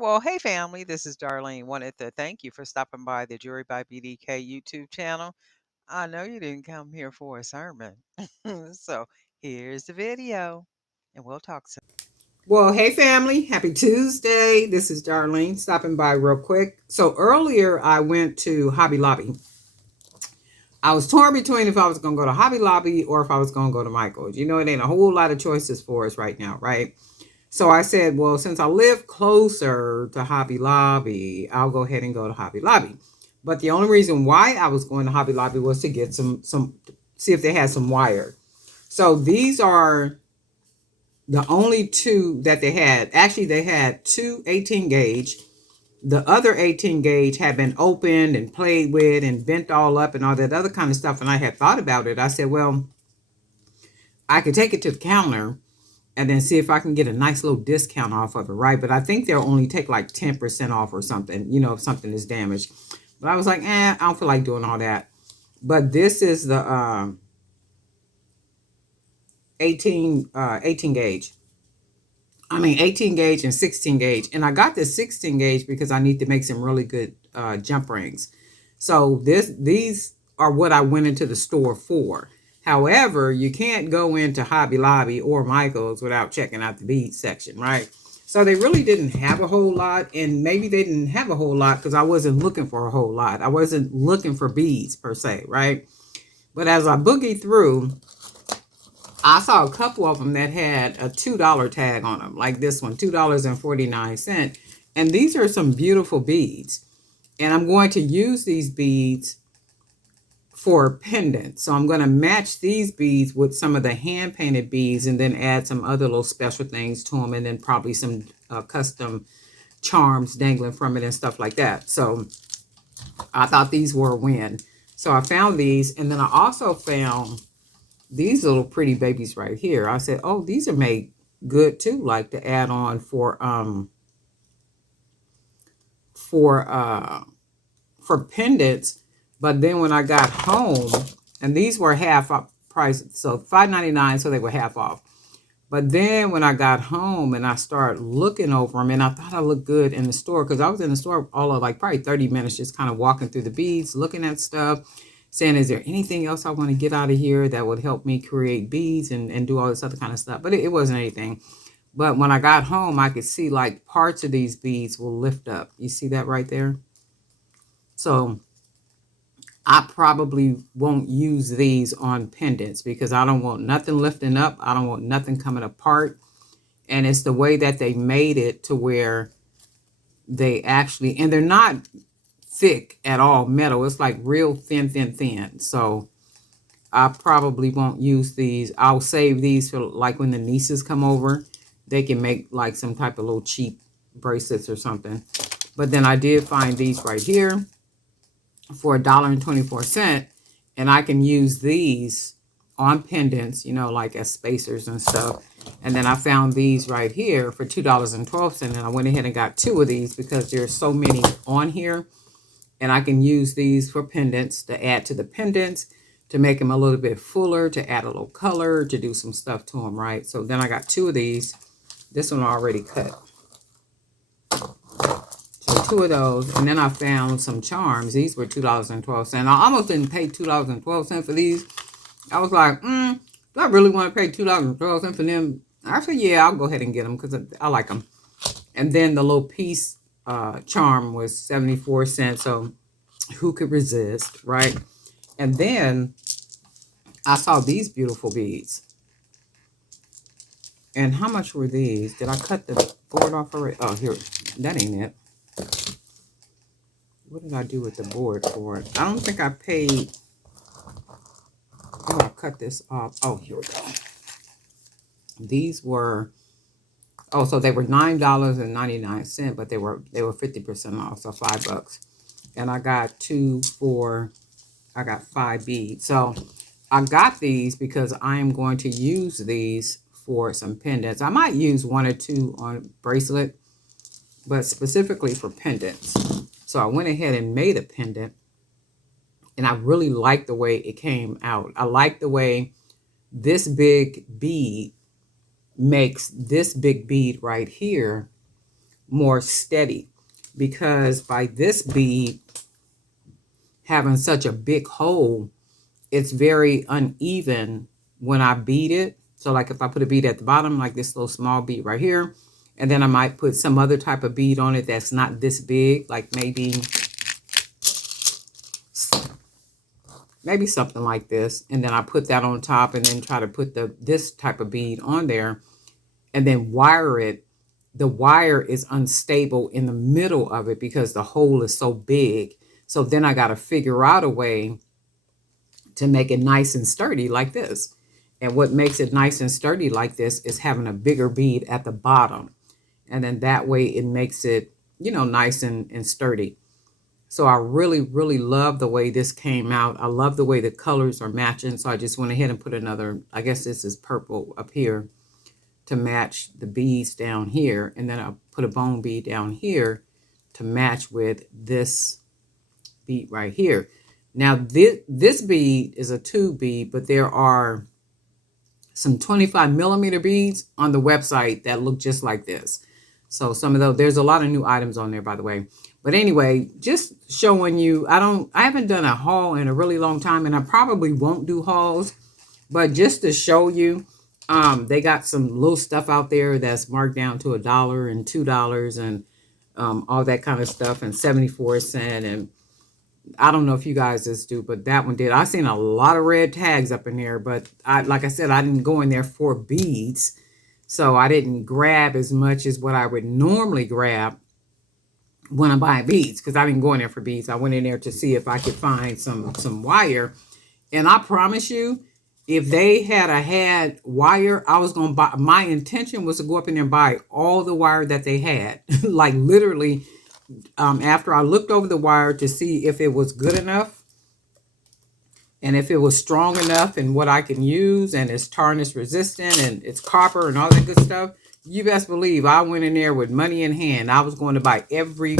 Well, hey family, this is Darlene. Wanted to thank you for stopping by the Jury by BDK YouTube channel. I know you didn't come here for a sermon. So here's the video, and we'll talk soon. Well, hey family, happy Tuesday. This is Darlene stopping by real quick. So earlier I went to Hobby Lobby. I was torn between if I was going to go to Hobby Lobby or if I was going to go to Michael's. You know, it ain't a whole lot of choices for us right now, right? So I said, well, since I live closer to Hobby Lobby, I'll go ahead and go to Hobby Lobby. But the only reason why I was going to Hobby Lobby was to get some see if they had some wire. So these are the only two that they had. Actually, they had two 18 gauge. The other 18 gauge had been opened and played with and bent all up and all that other kind of stuff. And I had thought about it. I said, well, I could take it to the counter and then see if I can get a nice little discount off of it, right? But I think they'll only take like 10% off or something, if something is damaged. But I was like, I don't feel like doing all that. But this is the 18 gauge. 18 gauge and 16 gauge. And I got the 16 gauge because I need to make some really good jump rings. So these are what I went into the store for. However, you can't go into Hobby Lobby or Michael's without checking out the beads section, right? So they really didn't have a whole lot, and maybe they didn't have a whole lot because I wasn't looking for a whole lot. I wasn't looking for beads per se, right? But as I boogied through, I saw a couple of them that had a $2 tag on them, like this one, $2.49. And these are some beautiful beads. And I'm going to use these beads for pendants. So I'm going to match these beads with some of the hand painted beads and then add some other little special things to them, and then probably some custom charms dangling from it and stuff like that. So I thought these were a win. So I found these, and then I also found these little pretty babies right here. I said, oh, these are made good too, like to add on for pendants. But then when I got home, and these were half off price, so $5.99, so they were half off. But then when I got home and I started looking over them, and I thought I looked good in the store, because I was in the store all of like probably 30 minutes just kind of walking through the beads, looking at stuff, saying, is there anything else I want to get out of here that would help me create beads and do all this other kind of stuff? But it wasn't anything. But when I got home, I could see like parts of these beads will lift up. You see that right there? So I probably won't use these on pendants because I don't want nothing lifting up. I don't want nothing coming apart. And it's the way that they made it to where they actually, and they're not thick at all metal. It's like real thin. So I probably won't use these. I'll save these for like when the nieces come over. They can make like some type of little cheap bracelets or something. But then I did find these right here for $1.24. And I can use these on pendants, like as spacers and stuff. And then I found these right here for $2.12. And I went ahead and got two of these because there's so many on here. And I can use these for pendants to add to the pendants, to make them a little bit fuller, to add a little color, to do some stuff to them, right? So then I got two of these. This one already cut. So two of those. And then I found some charms. These were $2.12. I almost didn't pay $2.12 for these. I was like, do I really want to pay $2.12 for them? I said, yeah, I'll go ahead and get them because I like them. And then the little piece charm was 74 cents. So who could resist, right? And then I saw these beautiful beads. And how much were these? Did I cut the board off already? Oh, here. That ain't it. What did I do with the board for it? I don't think I paid. Oh, I cut this off. Oh, here we go. These were, so they were $9.99, but they were 50% off, so $5. And I got I got 5 beads. So I got these because I am going to use these for some pendants. I might use 1 or 2 on bracelet, but specifically for pendants. So I went ahead and made a pendant, and I really like the way it came out. I like the way this big bead makes this big bead right here more steady, because by this bead having such a big hole, it's very uneven when I bead it. So like if I put a bead at the bottom, like this little small bead right here, and then I might put some other type of bead on it that's not this big, like maybe something like this, and then I put that on top and then try to put this type of bead on there and then wire it. The wire is unstable in the middle of it because the hole is so big. So then I got to figure out a way to make it nice and sturdy like this. And what makes it nice and sturdy like this is having a bigger bead at the bottom. And then that way it makes it, nice and sturdy. So I really, really love the way this came out. I love the way the colors are matching. So I just went ahead and put another, I guess this is purple up here, to match the beads down here. And then I'll put a bone bead down here to match with this bead right here. Now this bead is a tube bead, but there are some 25 millimeter beads on the website that look just like this. So some of those, there's a lot of new items on there, by the way. But anyway, just showing you, I haven't done a haul in a really long time, and I probably won't do hauls, but just to show you, they got some little stuff out there that's marked down to $1 and $2 and all that kind of stuff, and 74¢. And I don't know if you guys just do, but that one did. I seen a lot of red tags up in there, but like I said, I didn't go in there for beads. So I didn't grab as much as what I would normally grab when I'm buying beads, because I didn't go in there for beads. I went in there to see if I could find some wire. And I promise you, if they had wire, I was going to buy. My intention was to go up in there and buy all the wire that they had. Like literally, after I looked over the wire to see if it was good enough and if it was strong enough and what I can use, and it's tarnish resistant and it's copper and all that good stuff, you best believe I went in there with money in hand. I was going to buy every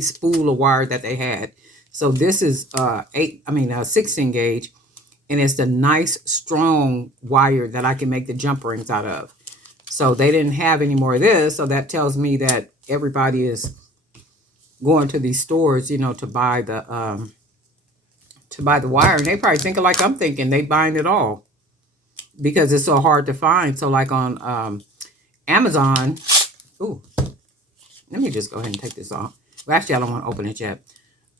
spool of wire that they had. So this is 16 gauge, and it's the nice strong wire that I can make the jump rings out of. So they didn't have any more of this, so that tells me that everybody is going to these stores, to buy the wire, and they probably thinking like I'm thinking, they buying it all because it's so hard to find. So like on Amazon, let me just go ahead and take this off. Well, actually, I don't want to open it yet.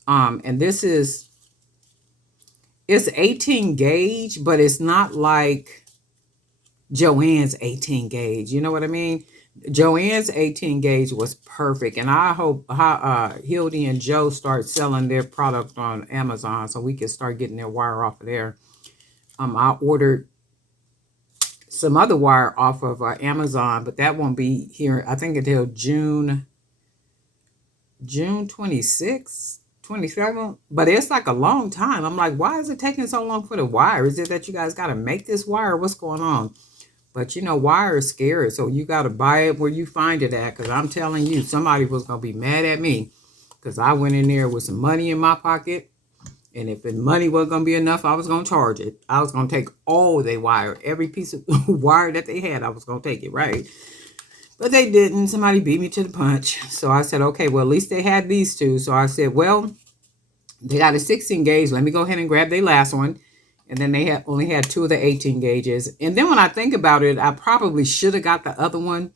And this is, it's 18 gauge, but it's not like Joann's 18 gauge. You know what I mean? Joann's 18 gauge was perfect, and I hope Hildy and Joe start selling their product on Amazon so we can start getting their wire off of there. I ordered some other wire off of Amazon, but that won't be here, I think, until June 26th, 27th. But it's like a long time. I'm like, why is it taking so long for the wire? Is it that you guys got to make this wire? What's going on? But wire is scary, so you got to buy it where you find it at, because I'm telling you, somebody was going to be mad at me because I went in there with some money in my pocket, and if the money wasn't going to be enough, I was going to charge it. I was going to take all their wire, every piece of wire that they had, I was going to take it, right? But they didn't. Somebody beat me to the punch. So I said, okay, well, at least they had these two. So I said, well, they got a 16 gauge. Let me go ahead and grab their last one. And then they only had two of the 18 gauges. And then when I think about it, I probably should have got the other one,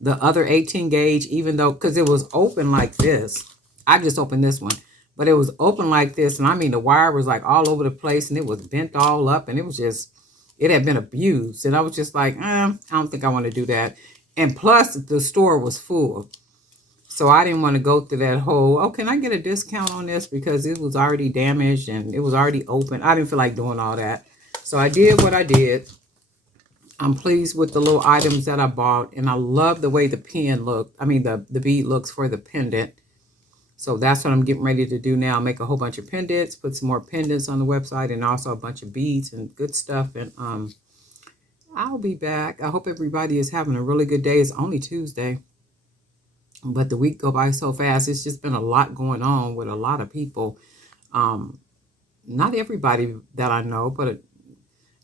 the other 18 gauge, even though, because it was open like this. I just opened this one, but it was open like this. And I mean, the wire was like all over the place, and it was bent all up, and it was just, it had been abused. And I was just like, I don't think I want to do that. And plus the store was full. So I didn't want to go through that whole, oh, can I get a discount on this? Because it was already damaged and it was already open. I didn't feel like doing all that. So I did what I did. I'm pleased with the little items that I bought. And I love the way the pin looked. I mean, the bead looks for the pendant. So that's what I'm getting ready to do now. Make a whole bunch of pendants, put some more pendants on the website, and also a bunch of beads and good stuff. And I'll be back. I hope everybody is having a really good day. It's only Tuesday. But the week go by so fast. It's just been a lot going on with a lot of people. Not everybody that I know, but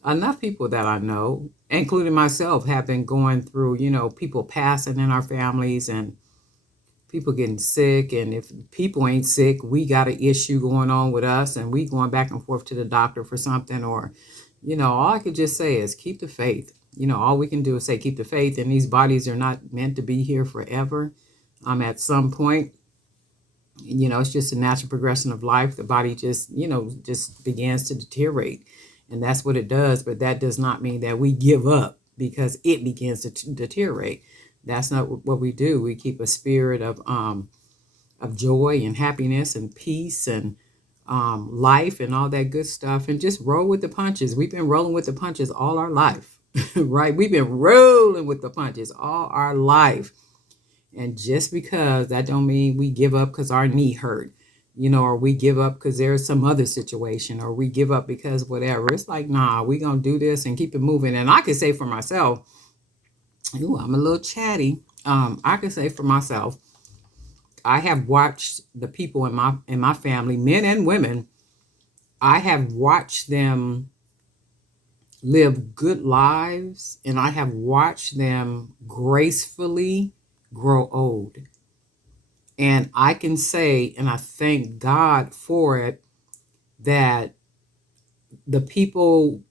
enough people that I know, including myself, have been going through, people passing in our families. And people getting sick, and if people ain't sick, we got an issue going on with us, and we going back and forth to the doctor for something, or all I could just say is keep the faith. All we can do is say keep the faith, and these bodies are not meant to be here forever. At some point, it's just a natural progression of life. The body just begins to deteriorate, and that's what it does. But that does not mean that we give up because it begins to deteriorate. That's not what we do. We keep a spirit of joy and happiness and peace and life and all that good stuff, and just roll with the punches. We've been rolling with the punches all our life, right? We've been rolling with the punches all our life. And just because that don't mean we give up because our knee hurt, or we give up because there's some other situation, or we give up because whatever. It's like, nah, we gonna do this and keep it moving. And I can say for myself, ooh, I'm a little chatty. I can say for myself, I have watched the people in my family, men and women. I have watched them live good lives, and I have watched them gracefully grow old. And I can say, and I thank God for it, that the people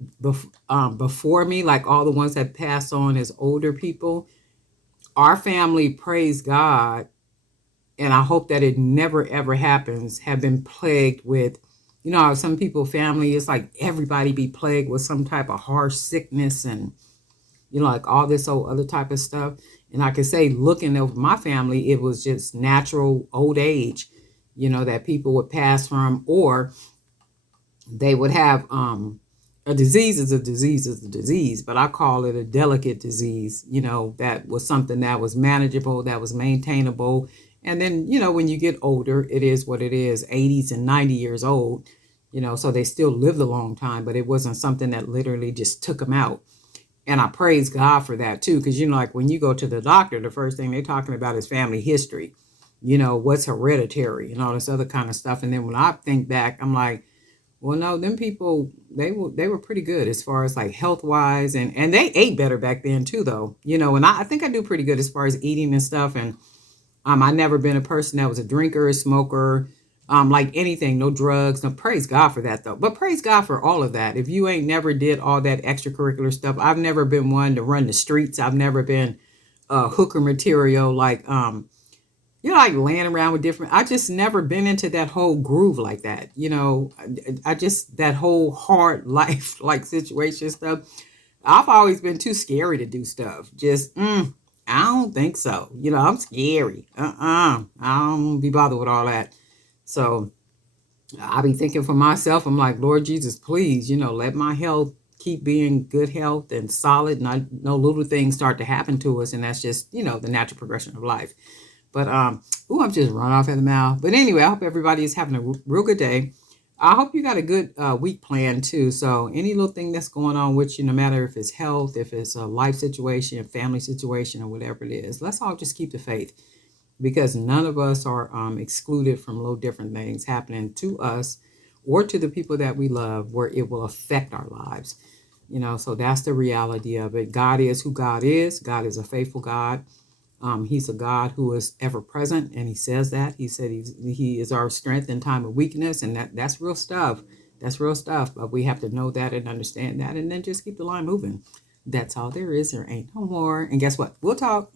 before me, like all the ones that passed on as older people, our family, praise God, and I hope that it never ever happens, have been plagued with, some people family, it's like everybody be plagued with some type of harsh sickness and like all this old other type of stuff. And I can say, looking over my family, it was just natural old age, that people would pass from, or they would have a disease is a disease is a disease, but I call it a delicate disease, that was something that was manageable, that was maintainable. And then, when you get older, it is what it is, 80s and 90 years old, so they still lived a long time, but it wasn't something that literally just took them out. And I praise God for that too, because like when you go to the doctor, the first thing they're talking about is family history, what's hereditary and all this other kind of stuff. And then when I think back, I'm like, well, no, them people, they were pretty good as far as like health wise, and they ate better back then too, though, and I think I do pretty good as far as eating and stuff. And I never been a person that was a drinker, a smoker, like anything, no drugs. No, praise God for that though. But praise God for all of that. If you ain't never did all that extracurricular stuff, I've never been one to run the streets. I've never been hooker material, like like laying around with different. I just never been into that whole groove like that. I just that whole hard life like situation stuff. I've always been too scary to do stuff. Just I don't think so. I'm scary. I don't be bothered with all that. So I be thinking for myself, I'm like, Lord Jesus, please, let my health keep being good health and solid. And I know little things start to happen to us, and that's just, the natural progression of life. But I'm just run off at the mouth. But anyway, I hope everybody is having a real good day. I hope you got a good week plan too. So any little thing that's going on with you, no matter if it's health, if it's a life situation, a family situation, or whatever it is, let's all just keep the faith, because none of us are excluded from little different things happening to us or to the people that we love, where it will affect our lives. So that's the reality of it. God is who God is. God is a faithful God. He's a God who is ever present, and he says that. He said he is our strength in time of weakness, and that's real stuff. That's real stuff, but we have to know that and understand that, and then just keep the line moving. That's all there is. There ain't no more. And guess what? We'll talk.